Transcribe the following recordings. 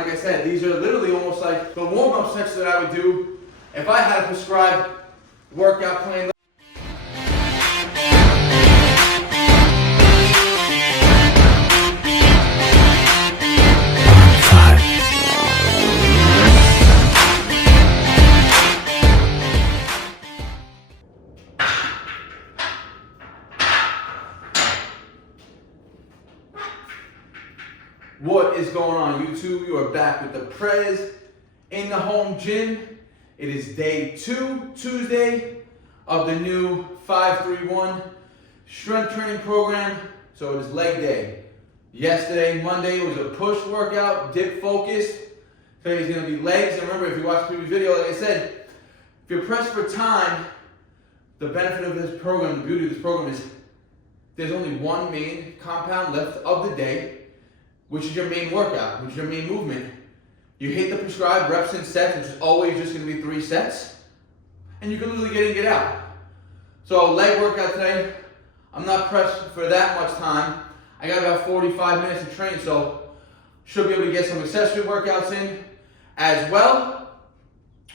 like I said, these are literally almost like the warm-up sets that I would do if I had a prescribed workout plan. What is going on, YouTube? You are back with the Prez in the home gym. It is day 2, Tuesday, of the new 5-3-1 strength training program. So it is leg day. Yesterday, Monday, was a push workout, dip focused. Today is going to be legs. And remember, if you watched the previous video, like I said, if you're pressed for time, the benefit of this program, the beauty of this program is there's only one main compound left of the day, which is your main workout, which is your main movement. You hit the prescribed reps and sets, which is always just gonna be 3 sets, and you can literally get in, get out. So leg workout today, I'm not pressed for that much time. I got about 45 minutes to train, so should be able to get some accessory workouts in as well.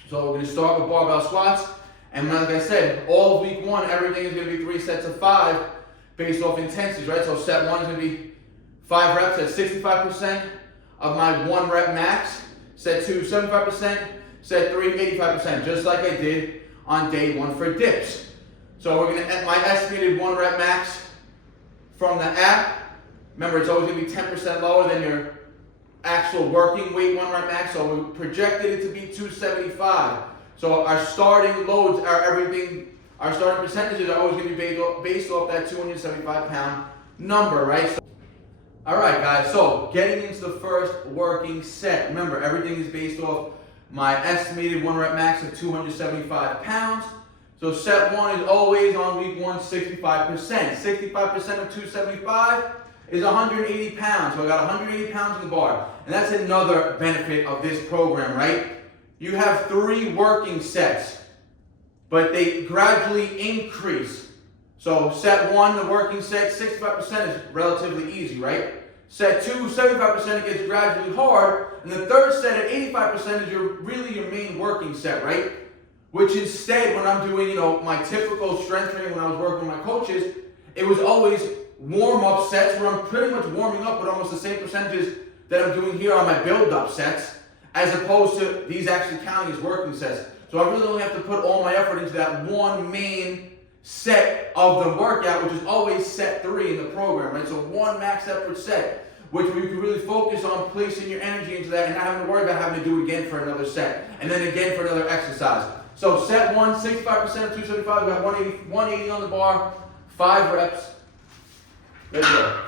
So we're gonna start with barbell squats, and like I said, all of week 1, everything is gonna be 3 sets of 5 based off intensities, right? So set 1 is gonna be 5 reps at 65% of my 1 rep max. Set 2, 75%. Set 3, 85%, just like I did on day 1 for dips. So we're gonna, at my estimated 1 rep max from the app, remember it's always gonna be 10% lower than your actual working weight 1 rep max, so we projected it to be 275. So our starting loads are everything, our starting percentages are always gonna be based off that 275 pound number, right? So, all right, guys, so getting into the first working set. Remember, everything is based off my estimated 1 rep max of 275 pounds. So set 1 is always on week 1, 65%. 65% of 275 is 180 pounds. So I got 180 pounds in the bar. And that's another benefit of this program, right? You have 3 working sets, but they gradually increase. So set 1, the working set, 65% is relatively easy, right? Set 2, 75%, it gets gradually hard. And the third set at 85% is really your main working set, right? Which instead, when I'm doing, my typical strength training when I was working with my coaches, it was always warm-up sets where I'm pretty much warming up with almost the same percentages that I'm doing here on my build-up sets, as opposed to these actually counting as working sets. So I really only have to put all my effort into that one main set of the workout, which is always set 3 in the program, right? So 1 max effort set, which you can really focus on placing your energy into that and not having to worry about having to do it again for another set, and then again for another exercise. So set 1, 65% of 275, we got 180 on the bar, 5 reps. Let's go.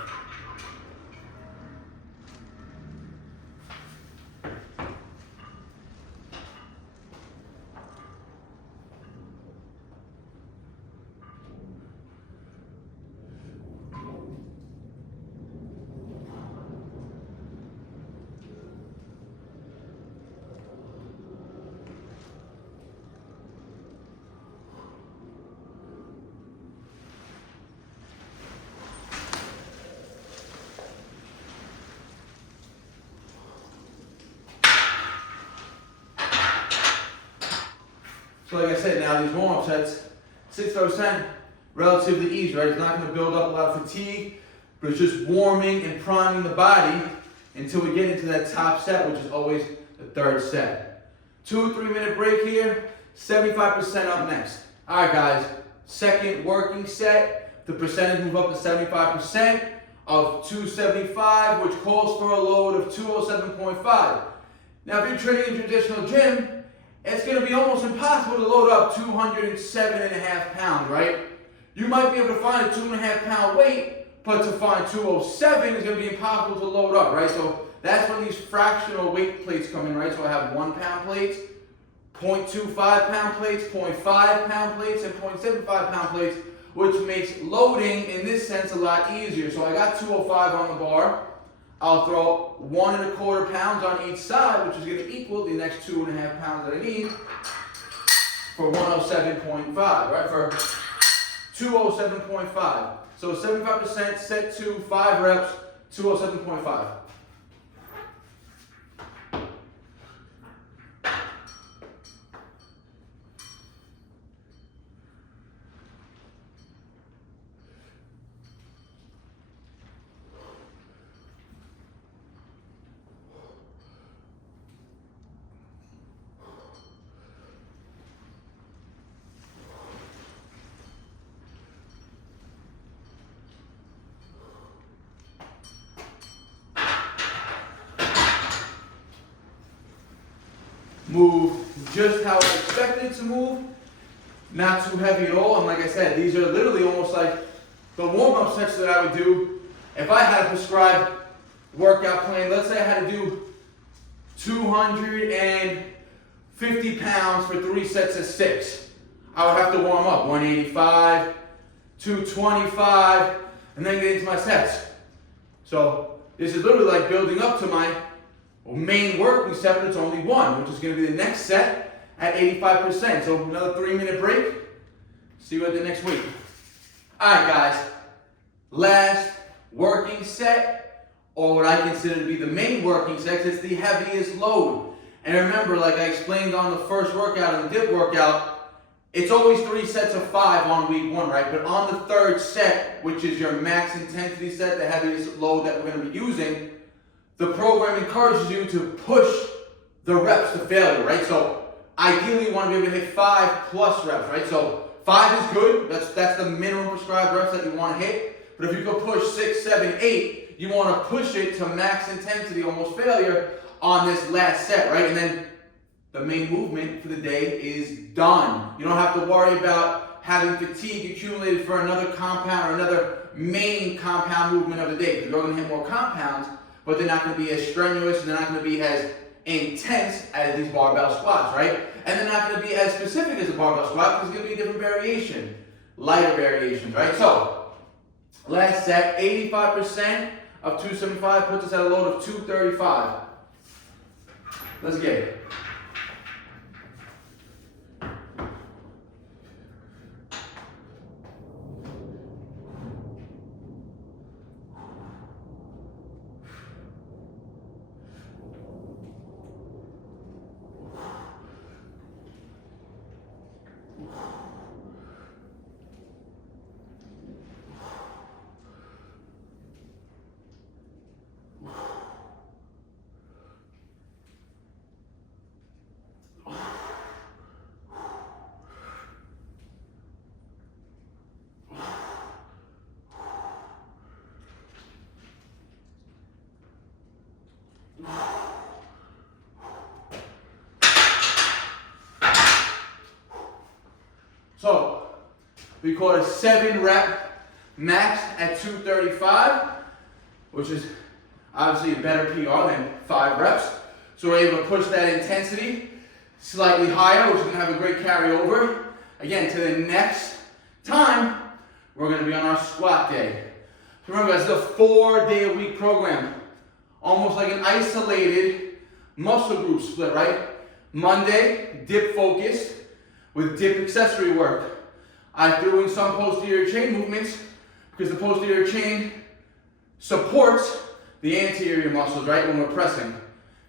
So like I said, now these warm-up sets, 65%, relatively easy, right? It's not going to build up a lot of fatigue, but it's just warming and priming the body until we get into that top set, which is always the third set. 2 3-minute break here, 75% up next. All right, guys, second working set, the percentage move up to 75% of 275, which calls for a load of 207.5. Now, if you're training in a traditional gym, it's going to be almost impossible to load up 207.5 pounds, right? You might be able to find a 2.5 pound weight, but to find 207 is going to be impossible to load up, right? So that's when these fractional weight plates come in, right? So I have 1 pound plates, 0.25 pound plates, 0.5 pound plates, and 0.75 pound plates, which makes loading in this sense a lot easier. So I got 205 on the bar. I'll throw 1.25 pounds on each side, which is going to equal the next 2.5 pounds that I need for 107.5, right? For 207.5. So 75%, set 2, 5 reps, 207.5. move just how I expected it to move. Not too heavy at all. And like I said, these are literally almost like the warm-up sets that I would do if I had a prescribed workout plan. Let's say I had to do 250 pounds for 3 sets of 6. I would have to warm up 185, 225, and then get into my sets. So this is literally like building up to my main working set, but it's only one, which is going to be the next set at 85%. So another 3-minute break. See you at the next week. All right, guys. Last working set, or what I consider to be the main working set, it's the heaviest load. And remember, like I explained on the first workout and the dip workout, it's always 3 sets of 5 on week 1, right? But on the 3rd set, which is your max intensity set, the heaviest load that we're going to be using, the program encourages you to push the reps to failure, right? So ideally, you want to be able to hit 5+ reps, right? So 5 is good. That's the minimum prescribed reps that you want to hit. But if you could push 6, 7, 8, you want to push it to max intensity, almost failure, on this last set, right? And then the main movement for the day is done. You don't have to worry about having fatigue accumulated for another compound or another main compound movement of the day. You're going to hit more compounds, but they're not going to be as strenuous and they're not going to be as intense as these barbell squats, right? And they're not going to be as specific as a barbell squat because it's going to be a different variation, lighter variations, right? So last set, 85% of 275 puts us at a load of 235. Let's get it. So we call it a 7-rep max at 235, which is obviously a better PR than 5 reps. So we're able to push that intensity slightly higher, which is going to have a great carryover. Again, to the next time, we're going to be on our squat day. So remember, this is a 4-day-a-week program. Almost like an isolated muscle group split, right? Monday, dip focused with dip accessory work. I threw in some posterior chain movements because the posterior chain supports the anterior muscles, right, when we're pressing.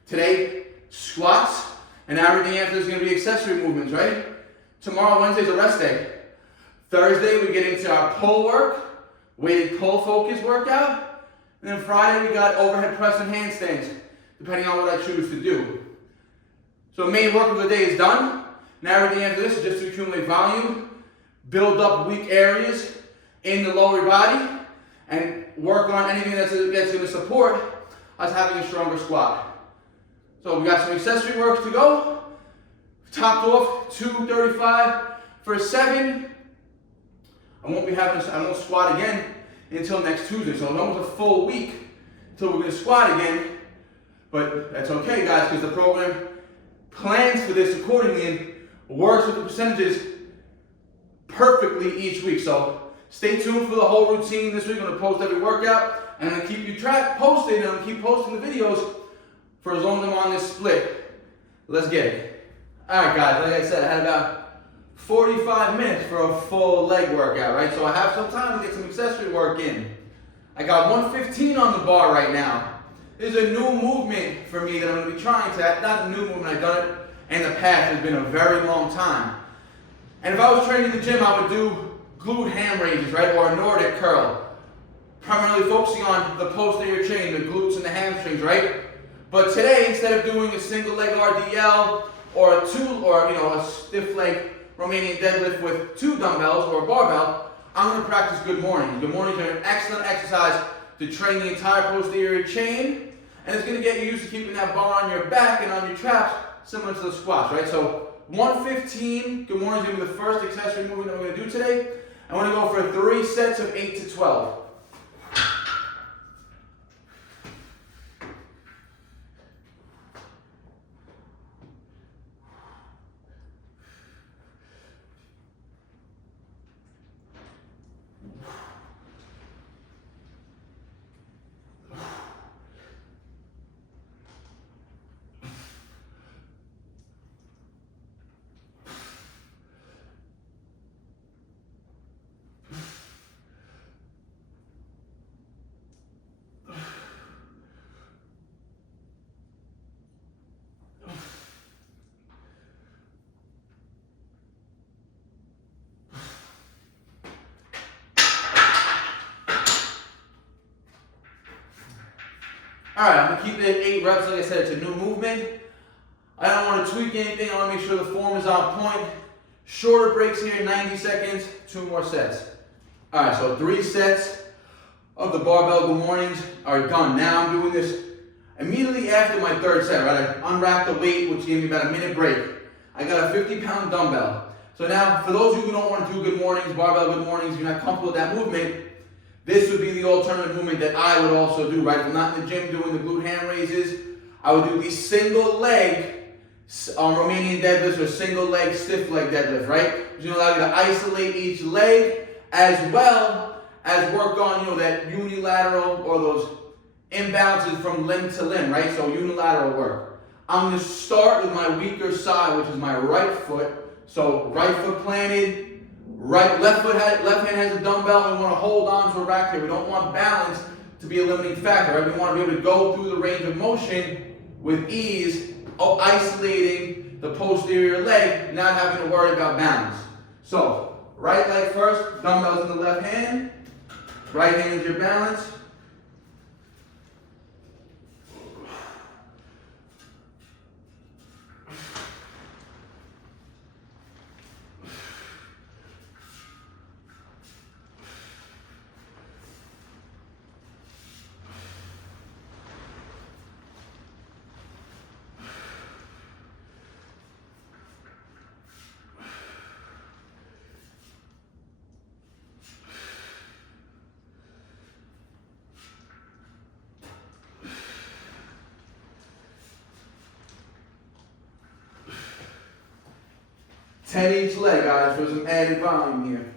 Today, squats, and everything after is going to be accessory movements, right? Tomorrow, Wednesday's a rest day. Thursday, we get into our pull work, weighted pull focus workout. And then Friday, we got overhead press and handstands, depending on what I choose to do. So main work of the day is done. Now everything after this is just to accumulate volume, build up weak areas in the lower body, and work on anything that's going to support us having a stronger squat. So we got some accessory work to go. Topped off 235 for 7. I won't squat again until next Tuesday. So it's almost a full week until we're going to squat again. But that's okay, guys, because the program plans for this accordingly and works with the percentages perfectly each week. So stay tuned for the whole routine this week. I'm going to post every workout, and I'm going to keep you posted, and I'm going to keep posting the videos for as long as I'm on this split. Let's get it. All right, guys, like I said, I had about 45 minutes for a full leg workout, right? So I have some time to get some accessory work in. I got 115 on the bar right now. This is a new movement for me that I'm going to be trying to, not a new movement, I've done it in the past. It's been a very long time. And if I was training in the gym, I would do glute ham raises, right? Or a Nordic curl. Primarily focusing on the posterior chain, the glutes and the hamstrings, right? But today, instead of doing a single leg RDL or a stiff leg Romanian deadlift with 2 dumbbells or a barbell, I'm going to practice good mornings. Good mornings are an excellent exercise to train the entire posterior chain, and it's going to get you used to keeping that bar on your back and on your traps similar to the squats, right? So 115, good morning, is going to be the first accessory movement that we're going to do today. I want to go for 3 sets of 8 to 12. All right, I'm gonna keep it at 8 reps. Like I said, it's a new movement. I don't want to tweak anything. I want to make sure the form is on point. Shorter breaks here, 90 seconds, 2 more sets. All right, so 3 sets of the barbell good mornings are done. Now I'm doing this immediately after my 3rd set, right? I unwrapped the weight, which gave me about a minute break. I got a 50-pound dumbbell. So now, for those of you who don't want to do good mornings, barbell good mornings, you're not comfortable with that movement, this would be the alternative movement that I would also do, right? If I'm not in the gym doing the glute hand raises, I would do these single leg Romanian deadlifts or single leg stiff leg deadlift, right? It's going to allow you to isolate each leg as well as work on, that unilateral or those imbalances from limb to limb, right? So unilateral work. I'm going to start with my weaker side, which is my right foot. So right foot planted. Left hand has a dumbbell, and we want to hold on to a rack here. We don't want balance to be a limiting factor, right? We want to be able to go through the range of motion with ease, isolating the posterior leg, not having to worry about balance. So, right leg first, dumbbells in the left hand, right hand is your balance. Each leg, guys, for some added volume here.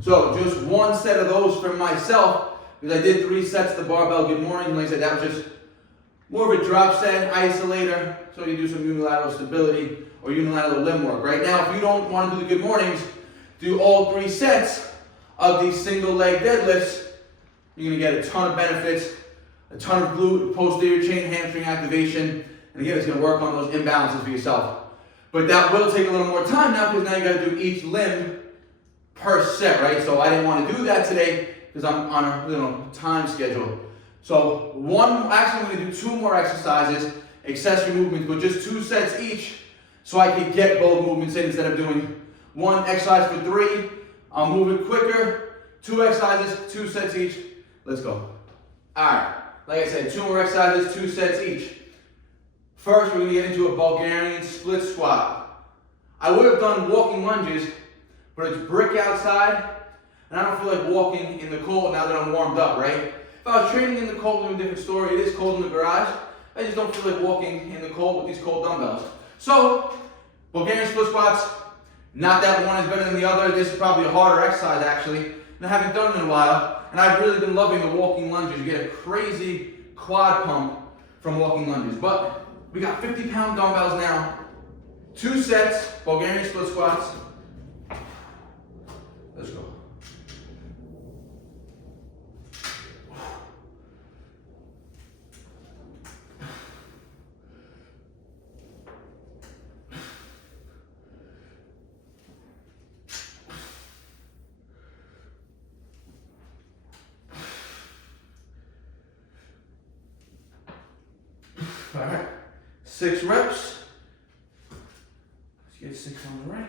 So just 1 set of those for myself, because I did 3 sets of the barbell good morning. Like I said, that was just more of a drop set, isolator, so you do some unilateral stability or unilateral limb work. Right now, if you don't want to do the good mornings, do all 3 sets of these single leg deadlifts. You're going to get a ton of benefits, a ton of glute, posterior chain, hamstring activation, and again, it's going to work on those imbalances for yourself. But that will take a little more time now, because now you got to do each limb per set, right? So I didn't want to do that today because I'm on a time schedule. So I'm going to do 2 more exercises, accessory movements, but just 2 sets each, so I can get both movements in instead of doing 1 exercise for 3. I'll move it quicker. 2 exercises, 2 sets each. Let's go. All right. Like I said, 2 more exercises, 2 sets each. First, we're going to get into a Bulgarian split squat. I would have done walking lunges, but it's brick outside, and I don't feel like walking in the cold now that I'm warmed up, right? If I was training in the cold, it would be a different story. It is cold in the garage. I just don't feel like walking in the cold with these cold dumbbells. So, Bulgarian split squats, not that one is better than the other. This is probably a harder exercise, actually, and I haven't done it in a while. And I've really been loving the walking lunges. You get a crazy quad pump from walking lunges. But we got 50-pound dumbbells now. 2 sets, Bulgarian split squats. Let's go. All right, 6 reps. Let's get 6 on the right.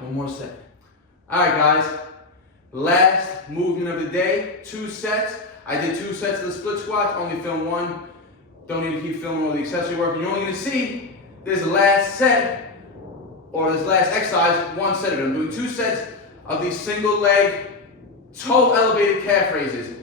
One more set. All right, guys. Last movement of the day, 2 sets. I did 2 sets of the split squats, only filmed 1. Don't need to keep filming all the accessory work. You're only gonna see this last set, or this last exercise, 1 set of it. I'm doing 2 sets of these single leg, toe elevated calf raises.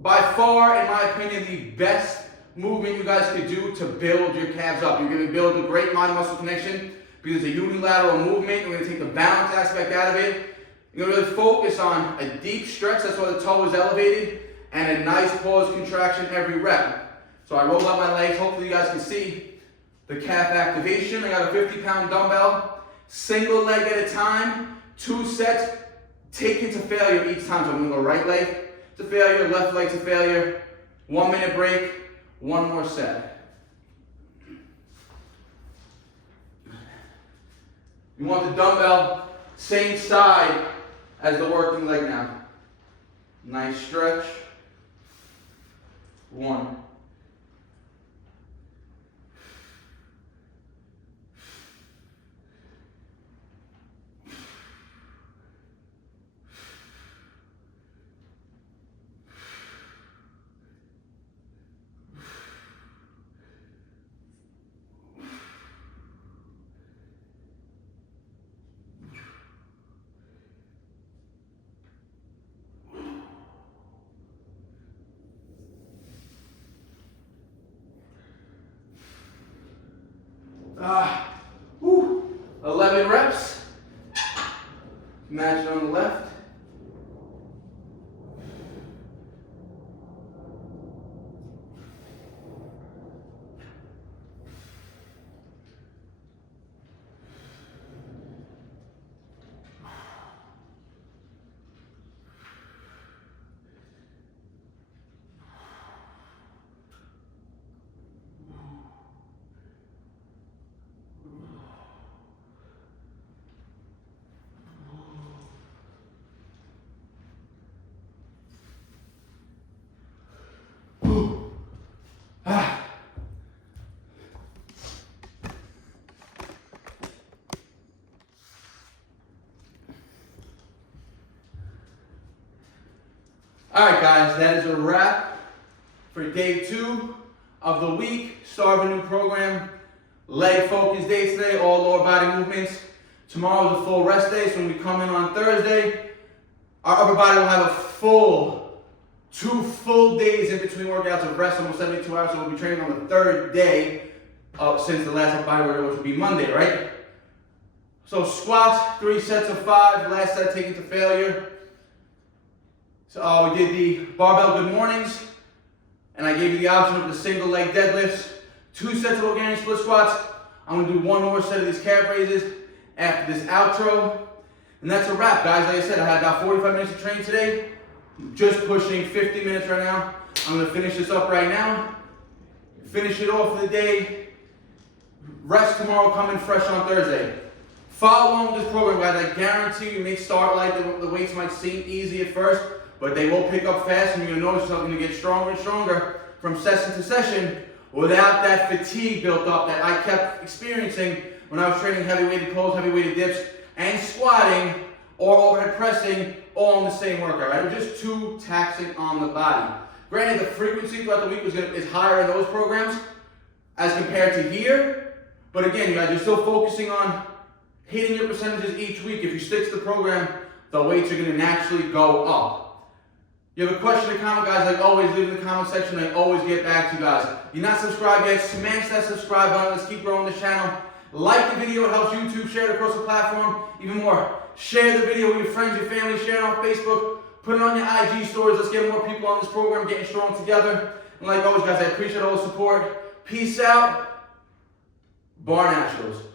By far, in my opinion, the best movement you guys could do to build your calves up. You're gonna build a great mind-muscle connection because it's a unilateral movement. We're gonna take the balance aspect out of it. You're gonna really focus on a deep stretch, that's why the toe is elevated, and a nice pause contraction every rep. So I roll out my legs, hopefully you guys can see the calf activation. I got a 50-pound dumbbell, single leg at a time, 2 sets, take it to failure each time. So I'm gonna go right leg to failure, left leg to failure, 1 minute break, 1 more set. You want the dumbbell same side as the working leg now. Nice stretch. 1. Whew. 11 reps. Match it on the left. All right, guys, that is a wrap for day 2 of the week. Start of a new program. Leg focus day today, all lower body movements. Tomorrow is a full rest day, so when we come in on Thursday, our upper body will have a full 2 full days in between workouts of rest, almost 72 hours. So we'll be training on the 3rd day since the last upper body workout, which will be Monday, right? So squats, 3 sets of 5. Last set taken to failure. So we did the barbell good mornings, and I gave you the option of the single leg deadlifts, 2 sets of organic split squats. I'm gonna do 1 more set of these calf raises after this outro. And that's a wrap, guys. Like I said, I had about 45 minutes of training today. Just pushing 50 minutes right now. I'm gonna finish this up right now. Finish it off for the day. Rest tomorrow, coming fresh on Thursday. Follow along with this program, guys. I guarantee you may start like the weights might seem easy at first, but they will pick up fast, and you're gonna notice yourself gonna get stronger and stronger from session to session without that fatigue built up that I kept experiencing when I was training heavy-weighted pulls, heavy-weighted dips, and squatting or overhead pressing all in the same workout, right? It was just too taxing on the body. Granted, the frequency throughout the week is higher in those programs as compared to here, but again, you guys, you're still focusing on hitting your percentages each week. If you stick to the program, the weights are gonna naturally go up. You have a question or comment, guys, like always, leave in the comment section. I always get back to you guys. If you're not subscribed yet, smash that subscribe button. Let's keep growing the channel. Like the video, it helps YouTube. Share it across the platform. Even more, share the video with your friends, your family. Share it on Facebook. Put it on your IG stories. Let's get more people on this program, getting strong together. And like always, guys, I appreciate all the support. Peace out. Barnaturals.